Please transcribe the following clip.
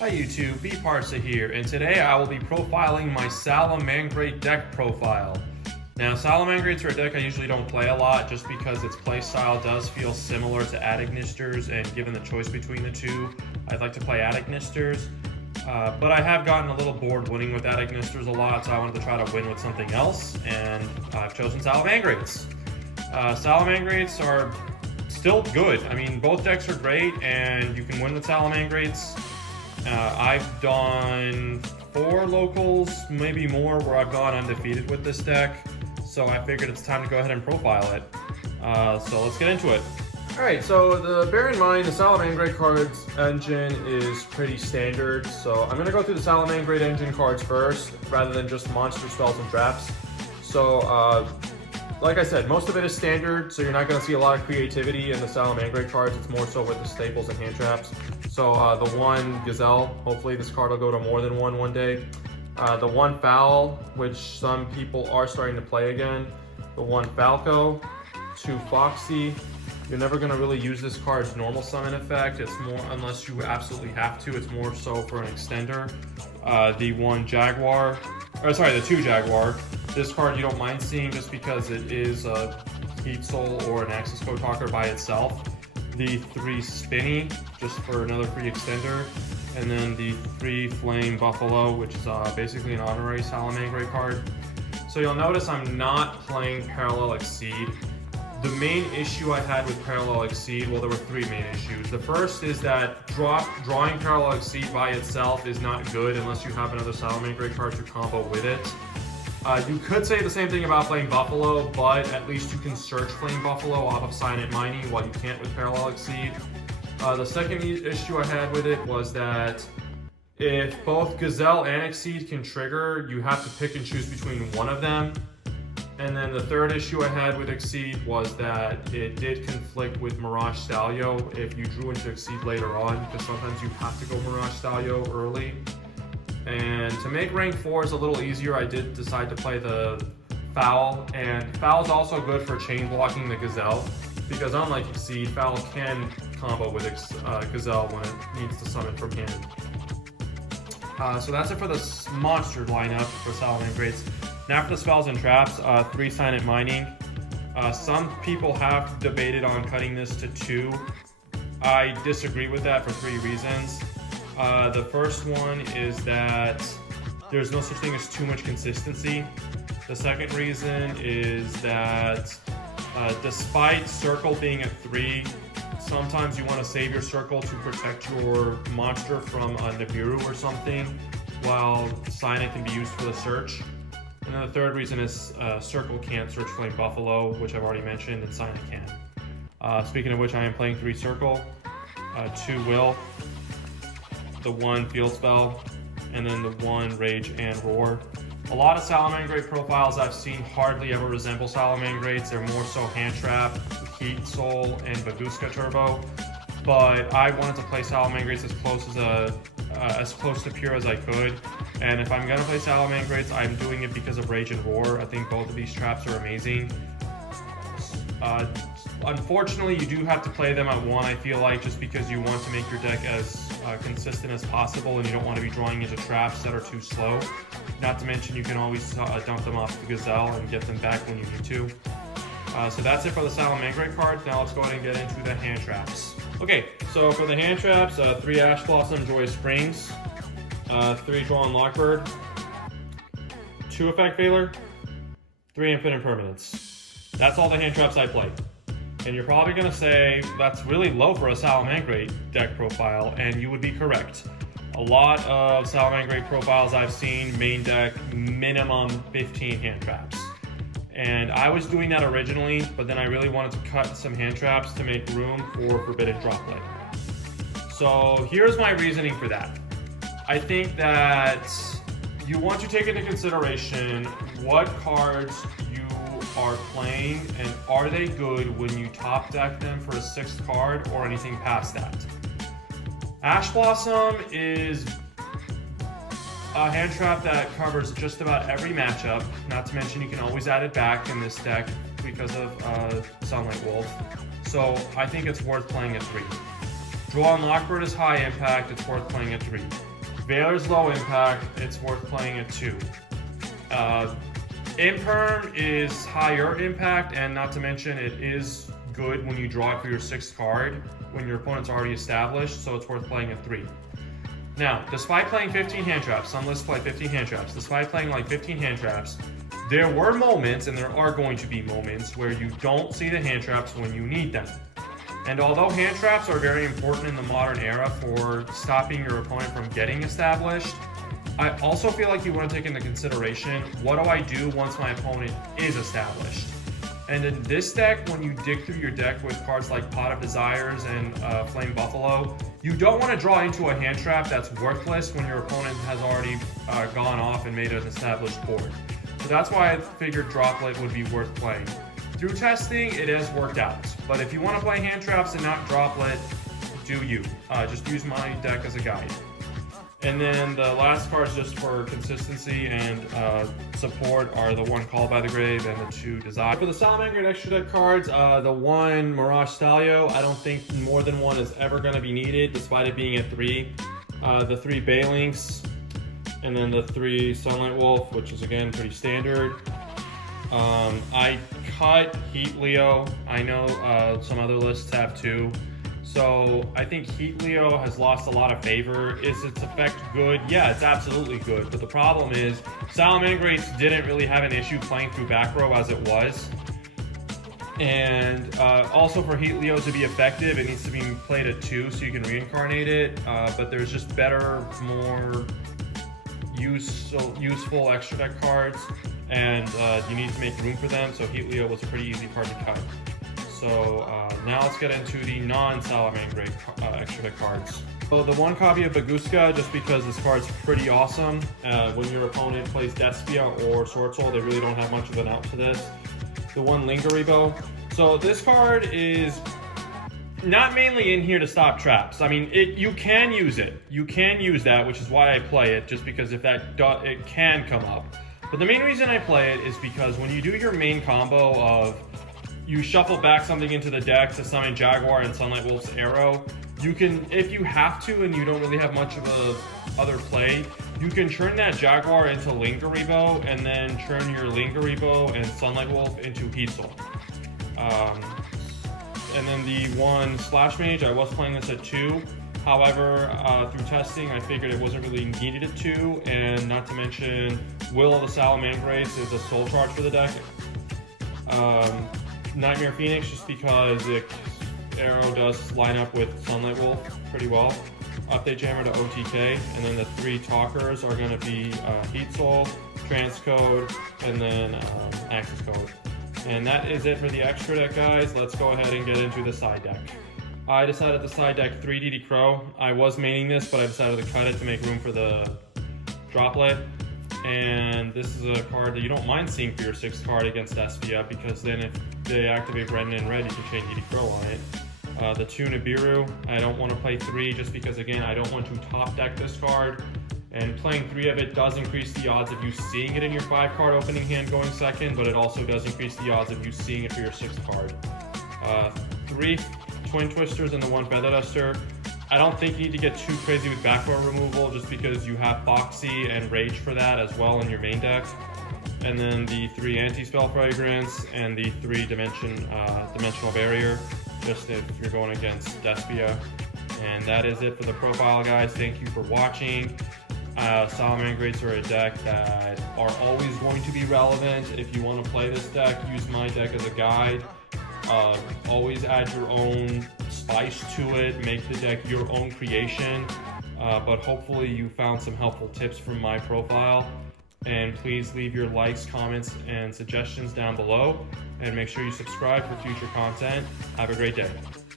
Hi YouTube, vParsa here, and today I will be profiling my Salamangreat deck profile. Now, Salamangreats are a deck I usually don't play a lot just because its playstyle does feel similar to Adignisters, and given the choice between the two, I'd like to play Adignisters. But I have gotten a little bored winning with Adignisters a lot, so I wanted to try to win with something else, and I've chosen Salamangreats. Salamangreats are still good. I mean, both decks are great, and you can win with Salamangreats. I've done 4 locals, maybe more, where I've gone undefeated with this deck. So I figured it's time to go ahead and profile it. So let's get into it. Alright, so bear in mind the Salamangreat cards engine is pretty standard. So I'm going to go through the Salamangreat engine cards first, rather than just monster spells and traps. So like I said, most of it is standard, so you're not going to see a lot of creativity in the Salamangreat cards. It's more so with the staples and hand traps. So the 1 Gazelle, hopefully this card will go to more than one day. The 1 Fowl, which some people are starting to play again. The 1 Falco, 2 Foxy. You're never going to really use this card's normal summon effect. It's more, unless you absolutely have to, it's more so for an extender. The 1 Jaguar, or sorry, the 2 Jaguar. This card you don't mind seeing just because it is a Heat Soul or an Axis Code Talker by itself. The 3 Spinny, just for another free extender. And then the 3 Flame Buffalo, which is basically an honorary Salamangreat card. So you'll notice I'm not playing Parallel Exceed. The main issue I had with Parallel Exceed, well, there were 3 main issues. The first is that drawing Parallel Exceed by itself is not good unless you have another Salamangreat card to combo with it. You could say the same thing about Flame Buffalo, but at least you can search Flame Buffalo off of Silent Mining while you can't with Parallel Exceed. The second issue I had with it was that if both Gazelle and Exceed can trigger, you have to pick and choose between one of them. And then the third issue I had with Exceed was that it did conflict with Mirage Stalio if you drew into Exceed later on, because sometimes you have to go Mirage Stalio early. And to make rank 4 is a little easier, I did decide to play the Fowl, and Fowl's also good for chain blocking the Gazelle, because unlike Exceed, Fowl can combo with Gazelle when it needs to summon from hand. So that's it for the monster lineup for Salamangreats. Now for the spells and traps, 3 Silent Mining. Some people have debated on cutting this to 2. I disagree with that for 3 reasons. The first one is that there's no such thing as too much consistency. The second reason is that despite Circle being a 3, sometimes you want to save your Circle to protect your monster from a Nibiru or something, while Signet can be used for the search. And then the third reason is Circle can't search Flame Buffalo, which I've already mentioned, and Signet can. Speaking of which, I am playing 3 Circle, 2 Will, the 1 Field Spell, and then the 1 Rage and Roar. A lot of Salamangreat profiles I've seen hardly ever resemble Salamangreats. They're more so Hand Trap, Heat Soul, and Baguska Turbo. But I wanted to play Salamangreats as close to pure as I could. And if I'm gonna play Salamangreats, I'm doing it because of Rage and Roar. I think both of these traps are amazing. Unfortunately, you do have to play them at 1, I feel like, just because you want to make your deck as consistent as possible, and you don't want to be drawing into traps that are too slow. Not to mention, you can always dump them off the Gazelle and get them back when you need to. So that's it for the Salamangreat cards. Now let's go ahead and get into the hand traps. Okay, so for the hand traps, 3 Ash Blossom Joyous Springs, 3 Drawn Lockbird, 2 Effect Veiler, 3 Infinite Permanence. That's all the hand traps I played. And you're probably going to say, that's really low for a Salamangreat deck profile, and you would be correct. A lot of Salamangreat profiles I've seen, main deck, minimum 15 hand traps. And I was doing that originally, but then I really wanted to cut some hand traps to make room for Forbidden Droplet. So here's my reasoning for that. I think that you want to take into consideration what cards you are playing, and are they good when you top deck them for a 6th card or anything past that. Ash Blossom is a hand trap that covers just about every matchup, not to mention you can always add it back in this deck because of Sunlight Wolf. So I think it's worth playing at 3. Draw and Lockbird is high impact, it's worth playing at 3. Veiler's low impact, it's worth playing at 2. Imperm is higher impact, and not to mention it is good when you draw it for your 6th card when your opponent's already established, so it's worth playing at 3. Now, despite playing 15 hand traps, some lists play 15 hand traps, despite playing like 15 hand traps, there were moments, and there are going to be moments, where you don't see the hand traps when you need them. And although hand traps are very important in the modern era for stopping your opponent from getting established, I also feel like you want to take into consideration, what do I do once my opponent is established? And in this deck, when you dig through your deck with cards like Pot of Desires and Flame Buffalo, you don't want to draw into a hand trap that's worthless when your opponent has already gone off and made an established board. So that's why I figured Droplet would be worth playing. Through testing, it has worked out. But if you want to play hand traps and not Droplet, do you. Just use my deck as a guide. And then the last cards just for consistency and support are the 1 Called by the Grave and the 2 Desire. For the Salamangreat extra deck cards, the 1 Mirage Stalio, I don't think more than 1 is ever going to be needed, despite it being at 3. The 3 Balinks, and then the 3 Sunlight Wolf, which is again pretty standard. I cut Heat Leo. I know some other lists have too. So I think Heat Leo has lost a lot of favor. Is its effect good? Yeah, it's absolutely good. But the problem is Salamangreats didn't really have an issue playing through back row as it was. And also for Heat Leo to be effective, it needs to be played at 2 so you can reincarnate it. But there's just better, more useful extra deck cards, and you need to make room for them. So Heat Leo was a pretty easy card to cut. So now let's get into the non-Salamangreat extra deck cards. So the 1 copy of Baguska, just because this card's pretty awesome. When your opponent plays Despia or Sword Soul, they really don't have much of an out to this. The 1 Lingeribo. So this card is not mainly in here to stop traps. I mean, you can use it. You can use that, which is why I play it, just because if that it can come up. But the main reason I play it is because when you do your main combo of you shuffle back something into the deck to summon Jaguar and Sunlight Wolf's Arrow, you can, if you have to and you don't really have much of a other play, you can turn that Jaguar into Lingeribo and then turn your Lingeribo and Sunlight Wolf into Heat Soul. And then the 1 Splash Mage, I was playing this at 2. However, through testing, I figured it wasn't really needed at 2, and not to mention, Will of the Salamangreats is a soul charge for the deck. Nightmare Phoenix, just because the arrow does line up with Sunlight Wolf pretty well. Update Jammer to OTK, and then the 3 talkers are going to be Heat Soul, Transcode, and then Access Code. And that is it for the extra deck, guys. Let's go ahead and get into the side deck. I decided to side deck 3 DD Crow. I was maining this, but I decided to cut it to make room for the Droplet. And this is a card that you don't mind seeing for your 6th card against Despia, because then if they activate Red and Red, you can chain DD Crow on it. The 2 Nibiru, I don't want to play 3 just because, again, I don't want to top deck this card. And playing 3 of it does increase the odds of you seeing it in your 5 card opening hand going second, but it also does increase the odds of you seeing it for your 6th card. 3 Twin Twisters and the 1 Feather Duster. I don't think you need to get too crazy with back row removal, just because you have Foxy and Rage for that as well in your main deck. And then the 3 Anti-Spell Fragrance and the 3 Dimensional Barrier, just if you're going against Despia. And that is it for the profile, guys. Thank you for watching. Salamangreats are a deck that are always going to be relevant. If you want to play this deck, use my deck as a guide. Always add your own spice to it, make the deck your own creation, but hopefully you found some helpful tips from my profile. And please leave your likes, comments, and suggestions down below, and make sure you subscribe for future content. Have a great day.